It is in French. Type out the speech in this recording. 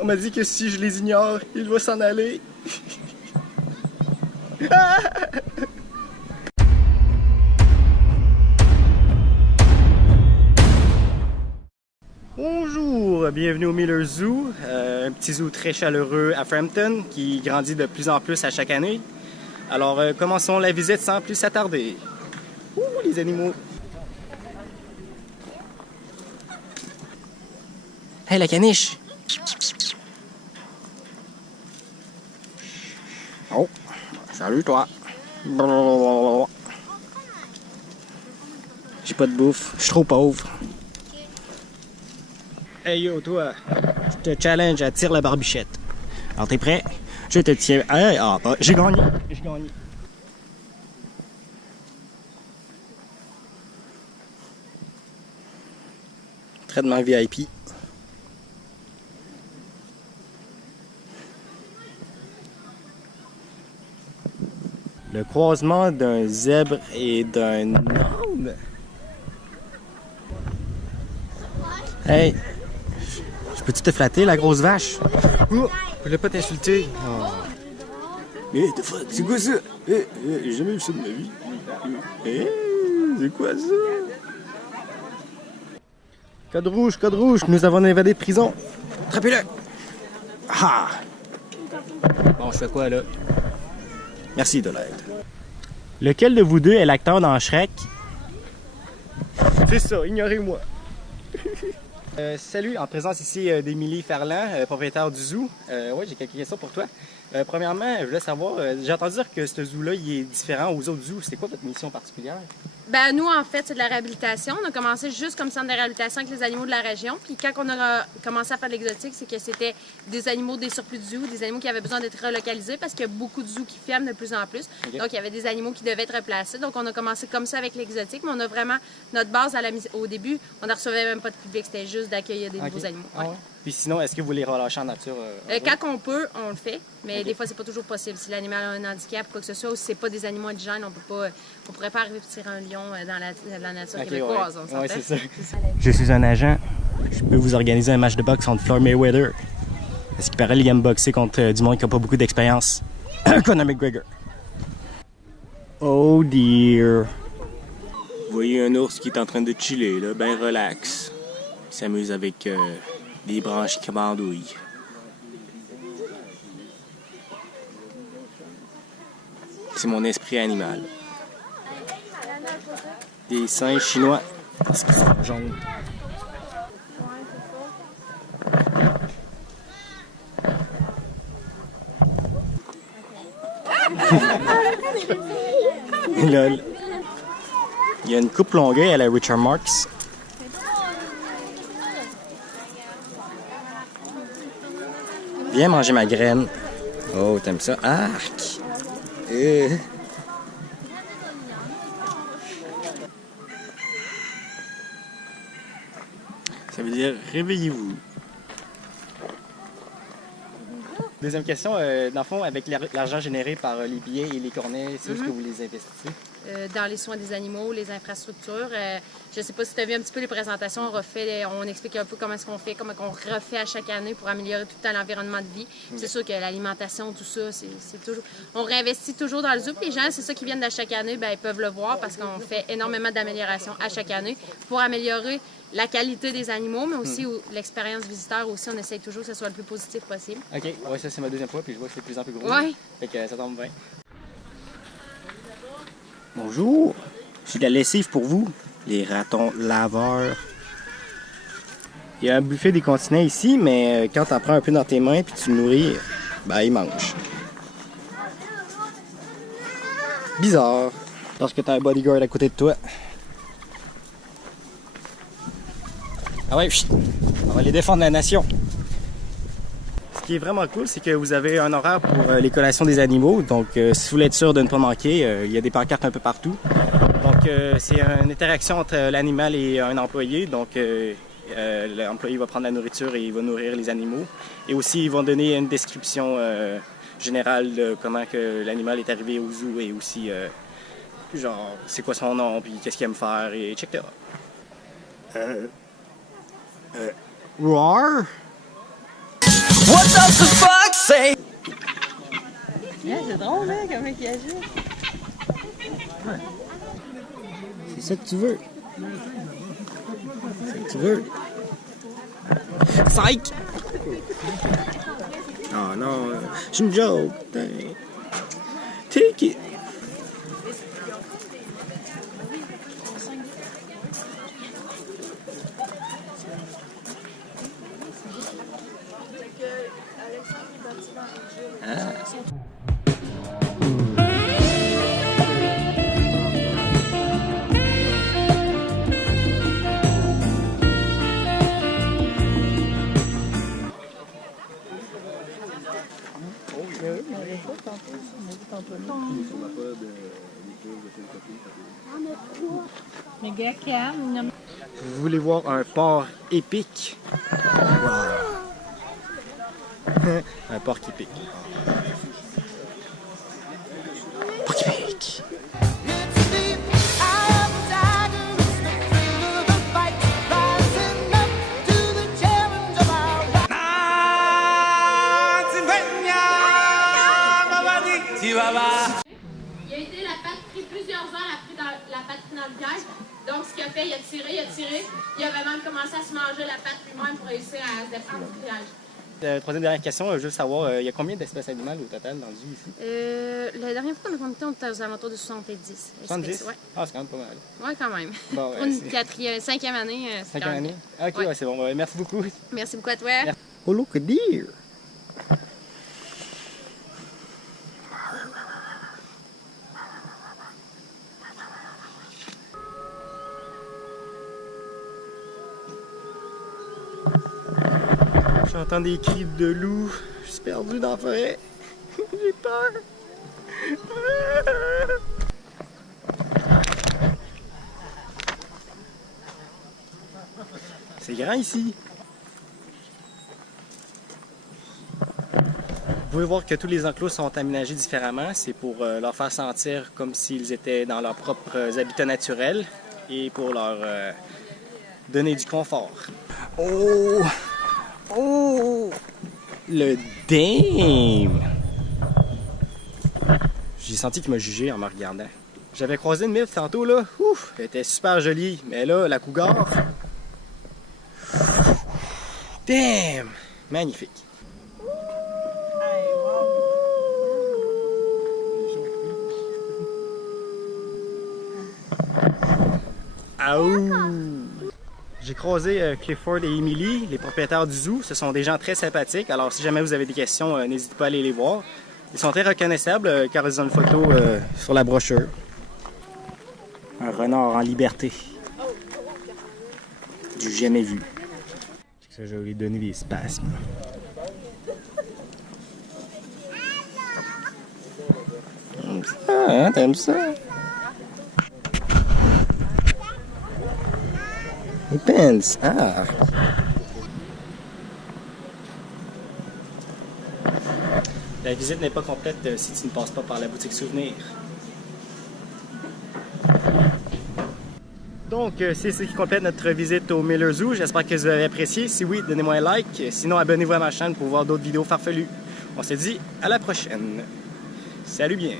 On m'a dit que si je les ignore, il va s'en aller. Bonjour, bienvenue au Miller Zoo, un petit zoo très chaleureux à Frampton qui grandit de plus en plus à chaque année. Alors commençons la visite sans plus s'attarder. Ouh, les animaux! Hey, la caniche! Oh, salut toi! J'ai pas de bouffe, je suis trop pauvre. Hey yo, toi, je te challenge à tirer la barbichette. Alors t'es prêt? Je te tiens. Hey, j'ai gagné! J'ai gagné! Traitement VIP. Le croisement d'un zèbre et d'un âne. Hey, je peux-tu te flatter, la grosse vache? Oh, je voulais pas t'insulter. Oh. Mais c'est quoi ça? J'ai jamais vu ça de ma vie. C'est quoi ça? Code rouge, nous avons évadé de prison. Attrapez-le! Ah! Bon, je fais quoi là? Merci de l'aide. Lequel de vous deux est l'acteur dans Shrek? C'est ça, ignorez-moi. Salut, en présence ici d'Émilie Ferland, propriétaire du zoo. Oui, j'ai quelques questions pour toi. Premièrement, je voulais savoir, j'ai entendu dire que ce zoo-là, il est différent aux autres zoos. C'est quoi votre mission particulière? Ben nous, en fait, c'est de la réhabilitation. On a commencé juste comme centre de réhabilitation avec les animaux de la région. Puis quand on a commencé à faire de l'exotique, c'est que c'était des animaux des surplus de zoo, des animaux qui avaient besoin d'être relocalisés parce qu'il y a beaucoup de zoos qui ferment de plus en plus. Okay. Donc, il y avait des animaux qui devaient être replacés. Donc, on a commencé comme ça avec l'exotique, mais on a vraiment notre base au début. On ne recevait même pas de public, c'était juste d'accueillir des nouveaux animaux. Ouais. Puis sinon, est-ce que vous les relâchez en nature? Quand on peut, on le fait, mais des fois, c'est pas toujours possible. Si l'animal a un handicap ou quoi que ce soit, ou si c'est pas des animaux indigènes, on pourrait pas arriver à tirer un lion dans la nature québécoise. Ouais, c'est ça. Je suis un agent. Je peux vous organiser un match de boxe contre Floyd Mayweather. Parce qu'il paraît qu'il aime boxer contre du monde qui n'a pas beaucoup d'expérience. Conor McGregor. Oh dear. Vous voyez un ours qui est en train de chiller, là, ben relax. Il s'amuse avec des branches qui bandouillent. C'est mon esprit animal. Des singes chinois parce qu'ils sont jaunes. Lol. Il y a une coupe longueuil à la Richard Marx. Viens manger ma graine. Oh, t'aimes ça? Arc! Ça veut dire réveillez-vous. Deuxième question, dans le fond, avec l'argent généré par les billets et les cornets, c'est où est-ce que vous les investissez? Dans les soins des animaux, les infrastructures. Je ne sais pas si tu as vu un petit peu les présentations, on explique un peu comment est-ce qu'on fait, comment on refait à chaque année pour améliorer tout le temps l'environnement de vie. C'est sûr que l'alimentation, tout ça, c'est toujours... On réinvestit toujours dans le zoo. Les gens, c'est ça qui viennent de chaque année, bien, ils peuvent le voir parce qu'on fait énormément d'améliorations à chaque année pour améliorer la qualité des animaux, mais aussi l'expérience visiteur aussi. On essaye toujours que ce soit le plus positif possible. OK. Oui, ça, c'est ma deuxième fois, puis je vois que c'est de plus en plus gros. Oui. Fait que ça tombe bien. Bonjour, j'ai de la lessive pour vous, les ratons laveurs. Il y a un buffet des continents ici, mais quand tu en prends un peu dans tes mains puis tu le nourris, ben il mange. Bizarre, parce que tu as un bodyguard à côté de toi. Ah ouais, on va les défendre la nation. Ce qui est vraiment cool, c'est que vous avez un horaire pour les collations des animaux. Donc, si vous voulez être sûr de ne pas manquer, il y a des pancartes un peu partout. Donc, c'est une interaction entre l'animal et un employé. Donc, l'employé va prendre la nourriture et il va nourrir les animaux. Et aussi, ils vont donner une description générale de comment que l'animal est arrivé au zoo et aussi, genre, c'est quoi son nom, puis qu'est-ce qu'il aime faire, et etc. Roar? What does the fox say? Yeah, c'est drôle, hein, comment il agit. C'est ça que tu veux. C'est ça que tu veux. Psych! Oh non, c'est une joke. Take it. Méga calme. Vous voulez voir un port épique? Wow. Un port qui pique. Port qui pique. Il a été la patte pris plusieurs heures après la patte pris dans le piège. Donc, ce qu'il a fait, il a tiré. Il avait même commencé à se manger la patte lui-même pour réussir à se défendre du piège. Troisième dernière question, je veux savoir, il y a combien d'espèces animales au total dans le zoo ici? La dernière fois qu'on était aux alentours de 70. 70? Ouais. Ah, c'est quand même pas mal. Ouais, quand même. Bon, ouais, Pour une cinquième année, c'est quand même année? Ok, Ouais. ouais, c'est bon. Merci beaucoup. Merci beaucoup à toi. Oh, look a deer! J'entends des cris de loup. Je suis perdu dans la forêt. J'ai peur. C'est grand ici. Vous pouvez voir que tous les enclos sont aménagés différemment. C'est pour leur faire sentir comme s'ils étaient dans leurs propres habitats naturels et pour leur donner du confort. Oh! Oh! Le dame! J'ai senti qu'il m'a jugé en me regardant. J'avais croisé une MILF tantôt, là. Ouf! Elle était super jolie. Mais là, la cougar... Damn! Magnifique. Aouh! J'ai croisé Clifford et Emily, les propriétaires du zoo. Ce sont des gens très sympathiques. Alors, si jamais vous avez des questions, n'hésitez pas à aller les voir. Ils sont très reconnaissables car ils ont une photo sur la brochure. Un renard en liberté. Du jamais vu. Je vais lui donner des spasmes. T'aimes ça, hein? T'aimes ça? Les pins! Ah! La visite n'est pas complète si tu ne passes pas par la boutique souvenir. Donc, c'est ce qui complète notre visite au Miller Zoo. J'espère que vous avez apprécié. Si oui, donnez-moi un like. Sinon, abonnez-vous à ma chaîne pour voir d'autres vidéos farfelues. On se dit à la prochaine. Salut bien!